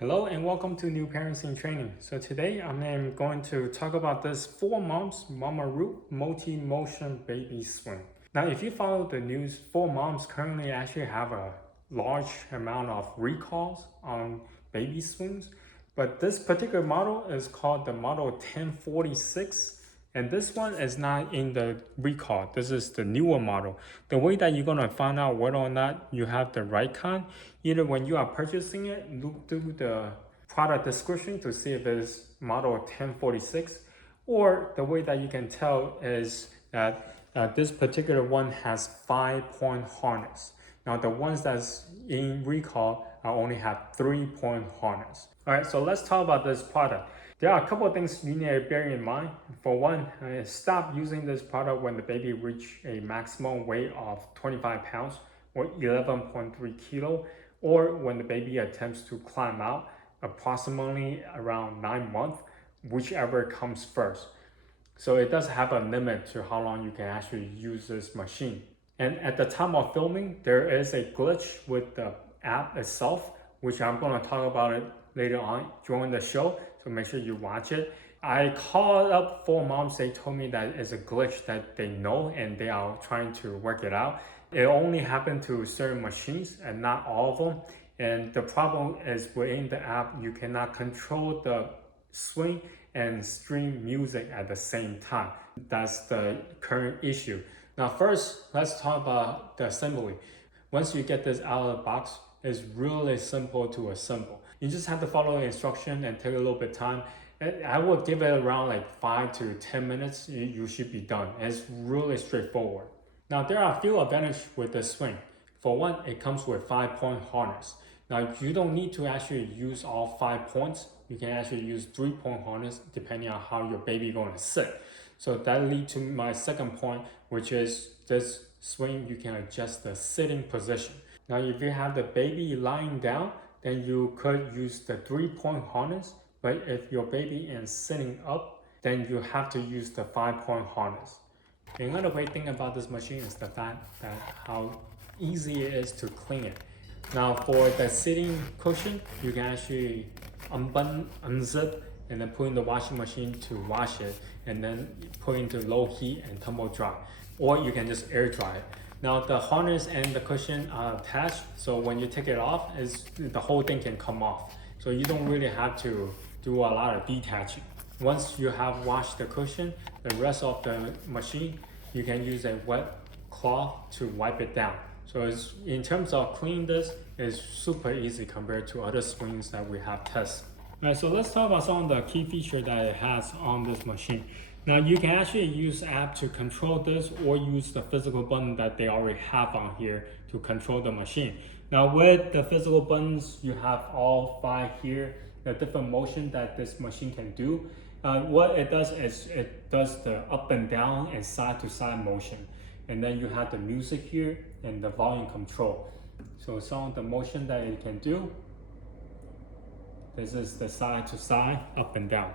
Hello and welcome to New Parents in Training. So today I'm going to talk about this 4moms mamaRoo multi-motion baby swing. Now if you follow the news, 4moms currently actually have a large amount of recalls on baby swings. But this particular model is called the model 1046. And this one is not in the recall. This is the newer model. The way that you're gonna find out whether or not you have the right kind, either when you are purchasing it, look through the product description to see if it's model 1046, or the way that you can tell is that this particular one has 5-point harness. Now the ones that's in recall only have 3-point harness. All right, so let's talk about this product. There are a couple of things you need to bear in mind. For one, stop using this product when the baby reaches a maximum weight of 25 pounds or 11.3 kilo, or when the baby attempts to climb out approximately around 9 months, whichever comes first. So it does have a limit to how long you can actually use this machine. And at the time of filming, there is a glitch with the app itself, which I'm going to talk about it later on during the show. So make sure you watch it. I called up 4moms. They told me that it's a glitch that they know and they are trying to work it out. It only happened to certain machines and not all of them. And the problem is within the app, you cannot control the swing and stream music at the same time. That's the current issue. Now first, let's talk about the assembly. Once you get this out of the box, it's really simple to assemble. You just have to follow the instruction and take a little bit of time. I would give it around like 5 to 10 minutes. You should be done. It's really straightforward. Now there are a few advantages with the swing. For one, it comes with 5-point harness. Now you don't need to actually use all 5 points. You can actually use 3-point harness depending on how your baby going to sit. So that leads to my second point, which is this swing, you can adjust the sitting position. Now if you have the baby lying down, then you could use the 3-point harness. But if your baby is sitting up, then you have to use the 5-point harness. Another great thing about this machine is the fact that how easy it is to clean it. Now for the sitting cushion, you can actually unbutton, unzip, and then put in the washing machine to wash it, and then put into low heat and tumble dry. Or you can just air dry it. Now the harness and the cushion are attached, so when you take it off, the whole thing can come off. So you don't really have to do a lot of detaching. Once you have washed the cushion, the rest of the machine, you can use a wet cloth to wipe it down. So in terms of cleaning this, it's super easy compared to other swings that we have tested. All right, so let's talk about some of the key features that it has on this machine. Now you can actually use app to control this or use the physical button that they already have on here to control the machine. Now with the physical buttons, you have all 5 here, the different motion that this machine can do. What it does is it does the up and down and side to side motion. And then you have the music here and the volume control. So some of the motion that it can do, this is the side to side, up and down.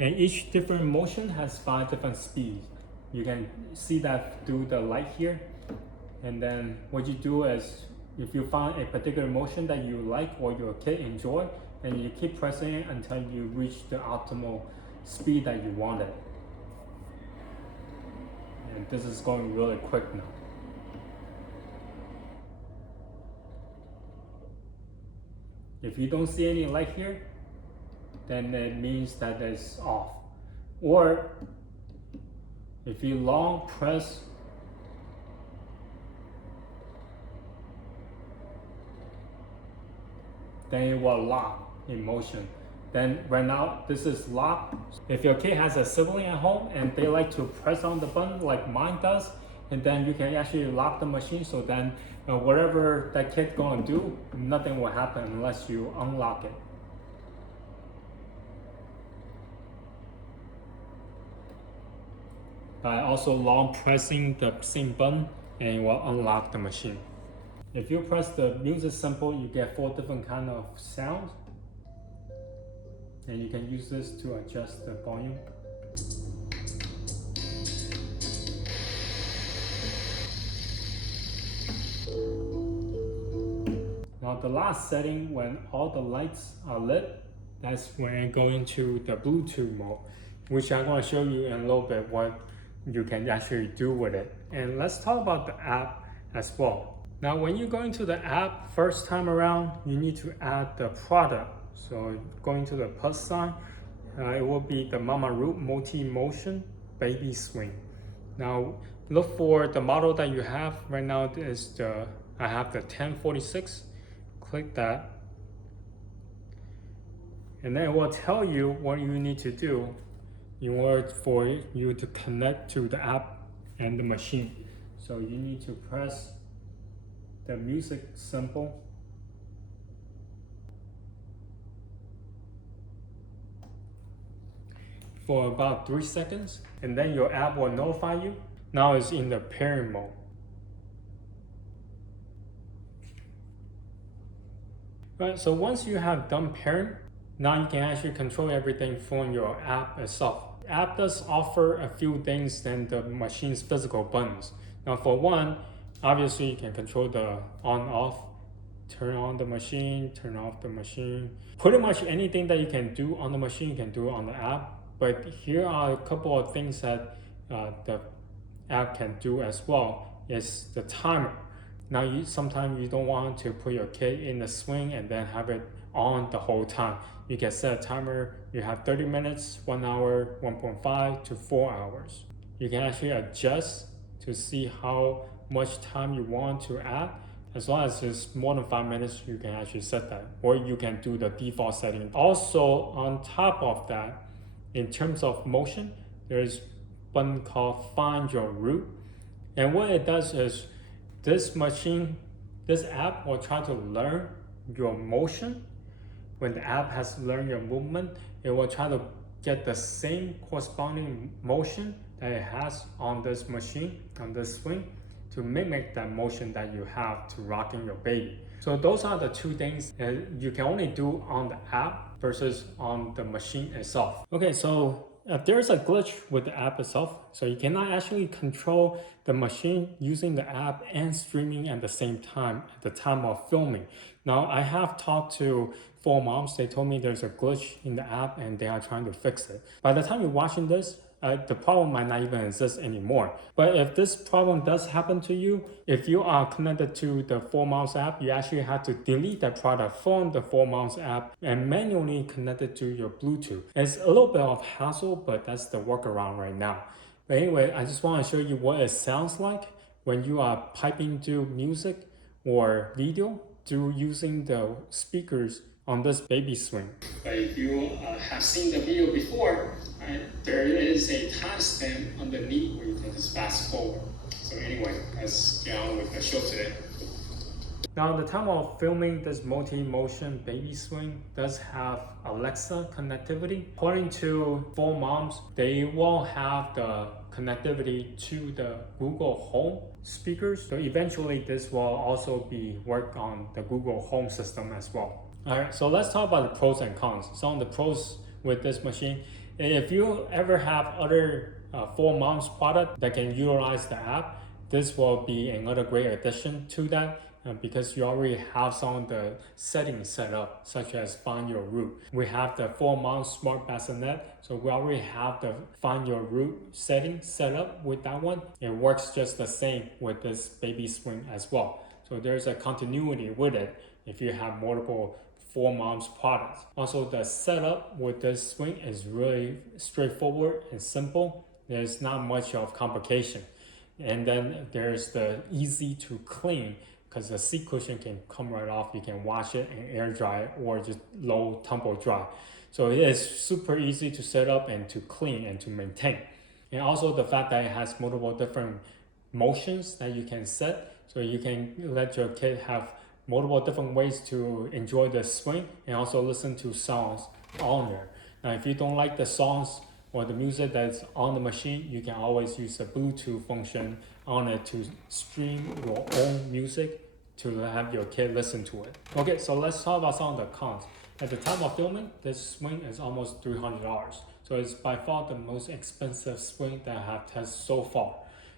And each different motion has 5 different speeds. You can see that through the light here. And then what you do is, if you find a particular motion that you like or your kid enjoy, then you keep pressing it until you reach the optimal speed that you wanted. And this is going really quick now. If you don't see any light here, then it means that it's off. Or if you long press, then it will lock in motion. Then right now this is locked. If your kid has a sibling at home and they like to press on the button like mine does, and then you can actually lock the machine, so then whatever that kid's gonna do, nothing will happen unless you unlock it. By also long pressing the same button, and it will unlock the machine. If you press the music symbol, you get 4 different kind of sounds. And you can use this to adjust the volume. Now the last setting, when all the lights are lit, that's when I go into the Bluetooth mode, which I'm going to show you in a little bit what you can actually do with it. And let's talk about the app as well. Now when you go into the app first time around, you need to add the product. So going to the plus sign, it will be the mamaRoo multi-motion baby swing. Now look for the model that you have. Right now is I have the 1046. Click that, and then it will tell you what you need to do in order for you to connect to the app and the machine. So you need to press the music symbol, for about 3 seconds, and then your app will notify you. Now it's in the pairing mode. Right, so once you have done pairing, now you can actually control everything from your app itself. The app does offer a few things than the machine's physical buttons. Now for one, obviously you can control the on-off, turn on the machine, turn off the machine. Pretty much anything that you can do on the machine, you can do on the app. But here are a couple of things that the app can do as well, is the timer. Now sometimes you don't want to put your kid in the swing and then have it on the whole time. You can set a timer, you have 30 minutes, 1 hour, 1.5 to 4 hours. You can actually adjust to see how much time you want to add. As long as it's more than 5 minutes, you can actually set that, or you can do the default setting. Also on top of that, in terms of motion, there's a button called Find Your Route. And what it does is, this app will try to learn your motion. When the app has learned your movement, it will try to get the same corresponding motion that it has on this machine, on this swing, to mimic that motion that you have to rocking your baby. So those are the two things that you can only do on the app versus on the machine itself. Okay, so there's a glitch with the app itself, so you cannot actually control the machine using the app and streaming at the same time at the time of filming. Now I have talked to 4moms. They told me there's a glitch in the app and they are trying to fix it. By the time you're watching this, the problem might not even exist anymore. But if this problem does happen to you, if you are connected to the 4moms app, you actually have to delete that product from the 4moms app and manually connect it to your Bluetooth. It's a little bit of hassle, but that's the workaround right now. But anyway, I just want to show you what it sounds like when you are piping through music or video through using the speakers on this baby swing. But if you have seen the video before, there is a timestamp underneath where you can just fast forward. So anyway, let's get on with the show today. Now the time of filming this multi-motion baby swing does have Alexa connectivity. According to 4moms, they will have the connectivity to the Google Home speakers. So eventually this will also be worked on the Google Home system as well. Alright, so let's talk about the pros and cons. Some of the pros with this machine, if you ever have other 4moms product that can utilize the app, this will be another great addition to that. Because you already have some of the settings set up, such as Find Your Route. We have the 4moms Smart Bassinet, so we already have the Find Your Route setting set up with that one. It works just the same with this baby swing as well. So there's a continuity with it if you have multiple 4moms products. Also, the setup with this swing is really straightforward and simple. There's not much of complication. And then there's the easy to clean, because the seat cushion can come right off. You can wash it and air dry it or just low tumble dry. So it is super easy to set up and to clean and to maintain. And also the fact that it has multiple different motions that you can set. So you can let your kid have multiple different ways to enjoy the swing and also listen to songs on there. Now if you don't like the songs or the music that's on the machine, you can always use the Bluetooth function on it to stream your own music to have your kid listen to it. Okay, so let's talk about some of the cons. At the time of filming, this swing is almost $300. So it's by far the most expensive swing that I have tested so far.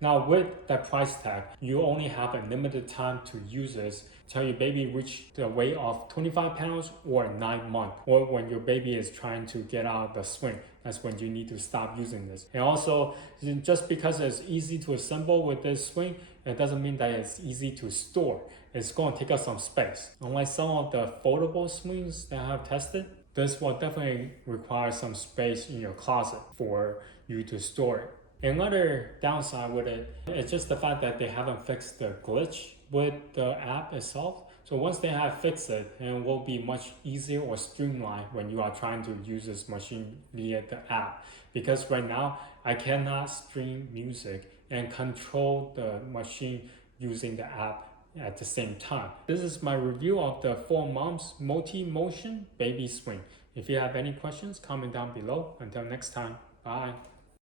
Now with that price tag, you only have a limited time to use this till your baby reach the weight of 25 pounds or 9 months, or when your baby is trying to get out of the swing. That's when you need to stop using this. And also, just because it's easy to assemble with this swing, it doesn't mean that it's easy to store. It's going to take up some space. Unlike some of the foldable swings that I have tested, this will definitely require some space in your closet for you to store it. Another downside with it is just the fact that they haven't fixed the glitch with the app itself. So once they have fixed it, it will be much easier or streamlined when you are trying to use this machine via the app. Because right now, I cannot stream music and control the machine using the app at the same time. This is my review of the 4moms multi-motion baby swing. If you have any questions, comment down below. Until next time, bye.